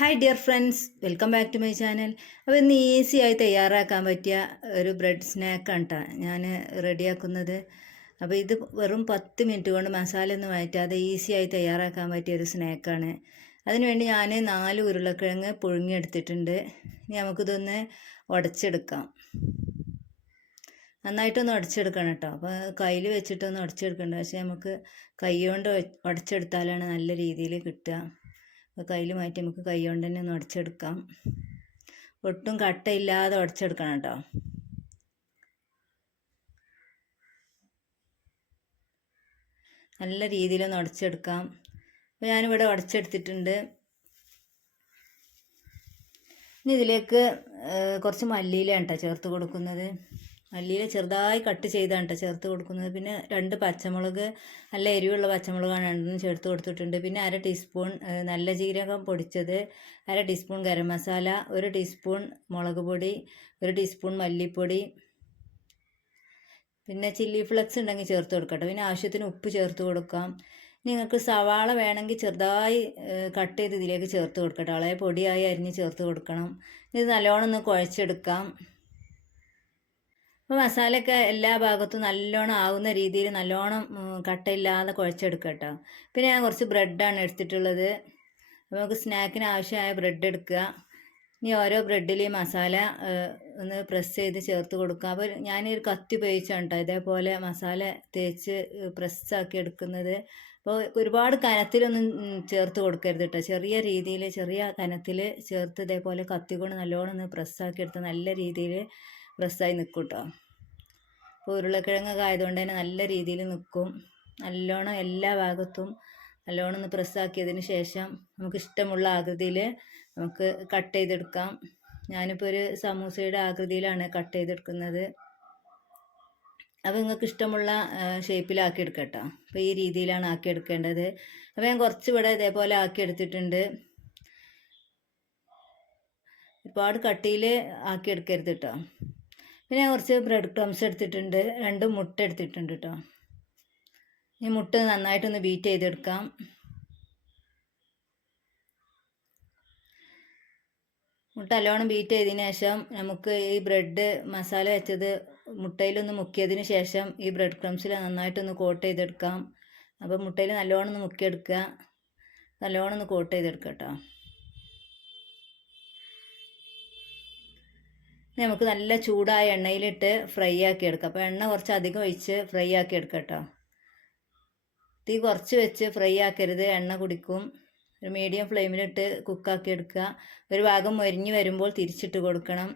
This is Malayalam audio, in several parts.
Hi dear friends welcome back to my channel അപ്പോൾ ഇന്ന് ഈസി ആയി തയ്യാറാക്കാൻ പറ്റിയ ഒരു ബ്രെഡ് സ്നാക്കാണ് കേട്ടോ ഞാൻ റെഡിയാക്കുന്നത് അപ്പോൾ ഇത് വെറും പത്ത് മിനിറ്റ് കൊണ്ട് മസാല ഒന്നും മാറ്റാതെ ഈസി ആയി തയ്യാറാക്കാൻ പറ്റിയ ഒരു സ്നാക്കാണ് അതിനുവേണ്ടി ഞാൻ നാല് ഉരുളക്കിഴങ്ങ് പുഴുങ്ങിയെടുത്തിട്ടുണ്ട്. ഇനി നമുക്കിതൊന്ന് ഉടച്ചെടുക്കാം. നന്നായിട്ടൊന്ന് ഉടച്ചെടുക്കണം കേട്ടോ അപ്പോൾ കയ്യിൽ വെച്ചിട്ടൊന്ന് ഉടച്ചെടുക്കണ്ട. പക്ഷേ നമുക്ക് കൈ കൊണ്ട് ഉടച്ചെടുത്താലാണ് നല്ല രീതിയിൽ കിട്ടുക. കയ്യിൽ മാറ്റി നമുക്ക് കൈ കൊണ്ട് തന്നെ ഒന്ന് ഉടച്ചെടുക്കാം ഒട്ടും കട്ടയില്ലാതെ ഉടച്ചെടുക്കണം കേട്ടോ. നല്ല രീതിയിലൊന്ന് ഉടച്ചെടുക്കാം അപ്പോൾ ഞാനിവിടെ ഉടച്ചെടുത്തിട്ടുണ്ട് ഇനി ഇതിലേക്ക് കുറച്ച് മല്ലിയിലാണ് കേട്ടോ ചേർത്ത് കൊടുക്കുന്നത്. മല്ലിയില ചെറുതായി കട്ട് ചെയ്താണ് കേട്ടോ ചേർത്ത് കൊടുക്കുന്നത്. പിന്നെ രണ്ട് പച്ചമുളക് നല്ല എരിവുള്ള പച്ചമുളകാണ് രണ്ടും ചേർത്ത് കൊടുത്തിട്ടുണ്ട്. പിന്നെ അര ടീസ്പൂൺ നല്ല ജീരകം പൊടിച്ചത് അര ടീസ്പൂൺ ഗരം മസാല ഒരു ടീസ്പൂൺ മുളക് പൊടി ഒരു ടീസ്പൂൺ മല്ലിപ്പൊടി. പിന്നെ ചില്ലി ഫ്ലെക്സ് ഉണ്ടെങ്കിൽ ചേർത്ത് കൊടുക്കട്ടെ പിന്നെ ആവശ്യത്തിന് ഉപ്പ് ചേർത്ത് കൊടുക്കാം. നിങ്ങൾക്ക് സവാള വേണമെങ്കിൽ ചെറുതായി കട്ട് ചെയ്ത് ഇതിലേക്ക് ചേർത്ത് കൊടുക്കട്ടെ വളരെ പൊടിയായി അരിഞ്ഞ് ചേർത്ത് കൊടുക്കണം. ഇത് നല്ലോണം ഒന്ന് കുഴച്ചെടുക്കാം. അപ്പോൾ മസാലയൊക്കെ എല്ലാ ഭാഗത്തും നല്ലോണം ആവുന്ന രീതിയിൽ നല്ലോണം കട്ടയില്ലാതെ കുഴച്ചെടുക്കുക കേട്ടോ പിന്നെ ഞാൻ കുറച്ച് ബ്രെഡാണ് എടുത്തിട്ടുള്ളത്. നമുക്ക് സ്നാക്കിന് ആവശ്യമായ ബ്രെഡ് എടുക്കുക. ഇനി ഓരോ ബ്രെഡിൽ മസാല ഒന്ന് പ്രസ് ചെയ്ത് ചേർത്ത് കൊടുക്കുക. അപ്പോൾ ഞാനൊരു കത്തി ഉപയോഗിച്ചാണ് കേട്ടോ ഇതേപോലെ മസാല തേച്ച് പ്രസ്സാക്കി എടുക്കുന്നത്. അപ്പോൾ ഒരുപാട് കനത്തിലൊന്നും ചേർത്ത് കൊടുക്കരുത് കേട്ടോ ചെറിയ രീതിയിൽ ചെറിയ കനത്തിൽ ചേർത്ത് ഇതേപോലെ കത്തി കൊണ്ട് നല്ലോണം ഒന്ന് പ്രസ്സാക്കി എടുത്ത് നല്ല രീതിയിൽ പ്രസ്സായി നിൽക്കും കേട്ടോ അപ്പോൾ ഉരുളക്കിഴങ്ങൊക്കെ ആയതുകൊണ്ട് തന്നെ നല്ല രീതിയിൽ നിൽക്കും നല്ലോണം എല്ലാ ഭാഗത്തും നല്ലോണം ഒന്ന് പ്രസ്സാക്കിയതിന് ശേഷം നമുക്ക് ഇഷ്ടമുള്ള ആകൃതിയിൽ നമുക്ക് കട്ട് ചെയ്തെടുക്കാം. ഞാനിപ്പോൾ ഒരു സമൂസയുടെ ആകൃതിയിലാണ് കട്ട് ചെയ്തെടുക്കുന്നത്. അപ്പോൾ നിങ്ങൾക്ക് ഇഷ്ടമുള്ള ഷേപ്പിലാക്കി എടുക്കട്ടോ. അപ്പോൾ ഈ രീതിയിലാണ് ആക്കി എടുക്കേണ്ടത്. അപ്പോൾ ഞാൻ കുറച്ച് ഇവിടെ ഇതേപോലെ ആക്കി എടുത്തിട്ടുണ്ട്. ഒരുപാട് കട്ടിയിൽ ആക്കി എടുക്കരുത് കേട്ടോ പിന്നെ കുറച്ച് ബ്രെഡ് ക്രംസ് എടുത്തിട്ടുണ്ട്. രണ്ട് മുട്ട എടുത്തിട്ടുണ്ട് കേട്ടോ ഈ മുട്ട നന്നായിട്ടൊന്ന് ബീറ്റ് ചെയ്തെടുക്കാം. മുട്ട നല്ലോണം ബീറ്റ് ചെയ്തതിന് ശേഷം നമുക്ക് ഈ ബ്രെഡ് മസാല വെച്ചത് മുട്ടയിലൊന്ന് മുക്കിയതിന് ശേഷം ഈ ബ്രെഡ് ക്രംസിൽ നന്നായിട്ടൊന്ന് കോട്ട് ചെയ്തെടുക്കാം. അപ്പോൾ മുട്ടയിൽ നല്ലോണം ഒന്ന് മുക്കിയെടുക്കുക. നല്ലോണം ഒന്ന് കോട്ട് ചെയ്തെടുക്കാം കേട്ടോ നമുക്ക് നല്ല ചൂടായ എണ്ണയിലിട്ട് ഫ്രൈ ആക്കി എടുക്കാം. അപ്പോൾ എണ്ണ കുറച്ച് അധികം ഒഴിച്ച് ഫ്രൈ ആക്കി എടുക്കാം കേട്ടോ തീ കുറച്ച് വെച്ച് ഫ്രൈ ആക്കരുത്. എണ്ണ കുടിക്കും. ഒരു മീഡിയം ഫ്ലെയിമിലിട്ട് കുക്കാക്കി എടുക്കുക. ഒരു ഭാഗം മൊരിഞ്ഞ് വരുമ്പോൾ തിരിച്ചിട്ട് കൊടുക്കണം.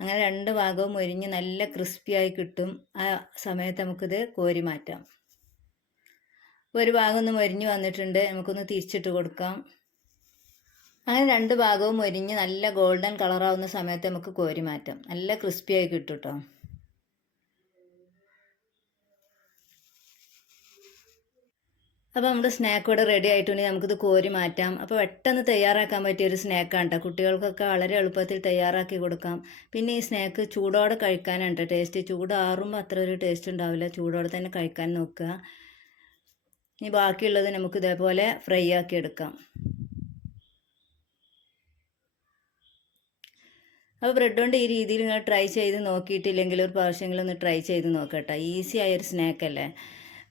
അങ്ങനെ രണ്ട് ഭാഗവും മൊരിഞ്ഞ് നല്ല ക്രിസ്പിയായി കിട്ടും. ആ സമയത്ത് നമുക്കിത് കോരി മാറ്റാം. ഒരു ഭാഗം ഒന്ന് മൊരിഞ്ഞ് വന്നിട്ടുണ്ട്. നമുക്കൊന്ന് തിരിച്ചിട്ട് കൊടുക്കാം. അങ്ങനെ രണ്ട് ഭാഗവും ഒരിഞ്ഞ് നല്ല ഗോൾഡൻ കളറാവുന്ന സമയത്ത് നമുക്ക് കോരി മാറ്റാം. നല്ല ക്രിസ്പിയായി കിട്ടും കേട്ടോ അപ്പോൾ നമ്മുടെ സ്നാക്ക് ഇവിടെ റെഡി ആയിട്ടുണ്ടെങ്കിൽ നമുക്കിത് കോരി മാറ്റാം. അപ്പോൾ പെട്ടെന്ന് തയ്യാറാക്കാൻ പറ്റിയ ഒരു സ്നാക്കാണ് കേട്ടോ കുട്ടികൾക്കൊക്കെ വളരെ എളുപ്പത്തിൽ തയ്യാറാക്കി കൊടുക്കാം. പിന്നെ ഈ സ്നാക്ക് ചൂടോടെ കഴിക്കാനുണ്ട് ടേസ്റ്റ് ചൂടാറുമ്പോൾ അത്ര ഒരു ടേസ്റ്റ് ഉണ്ടാവില്ല. ചൂടോടെ തന്നെ കഴിക്കാൻ നോക്കുക. ഇനി ബാക്കിയുള്ളത് നമുക്ക് ഇതേപോലെ ഫ്രൈ ആക്കി എടുക്കാം. അപ്പോൾ ബ്രെഡ് കൊണ്ട് ഈ രീതിയിൽ നിങ്ങൾ ട്രൈ ചെയ്ത് നോക്കിയിട്ടില്ലെങ്കിൽ ഒരു പ്രാവശ്യമെങ്കിലും ഒന്ന് ട്രൈ ചെയ്ത് നോക്കട്ടെ. ഈസി ആയൊരു സ്നാക്കല്ലേ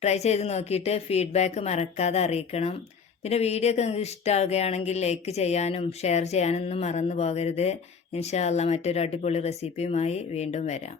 ട്രൈ ചെയ്ത് നോക്കിയിട്ട് ഫീഡ്ബാക്ക് മറക്കാതെ അറിയിക്കണം. പിന്നെ വീഡിയോ ഒക്കെ നിങ്ങൾക്ക് ഇഷ്ടമാകുകയാണെങ്കിൽ ലൈക്ക് ചെയ്യാനും ഷെയർ ചെയ്യാനൊന്നും മറന്നു പോകരുത്. ഇൻഷാ അല്ല മറ്റൊരു അടിപൊളി റെസിപ്പിയുമായി വീണ്ടും വരാം.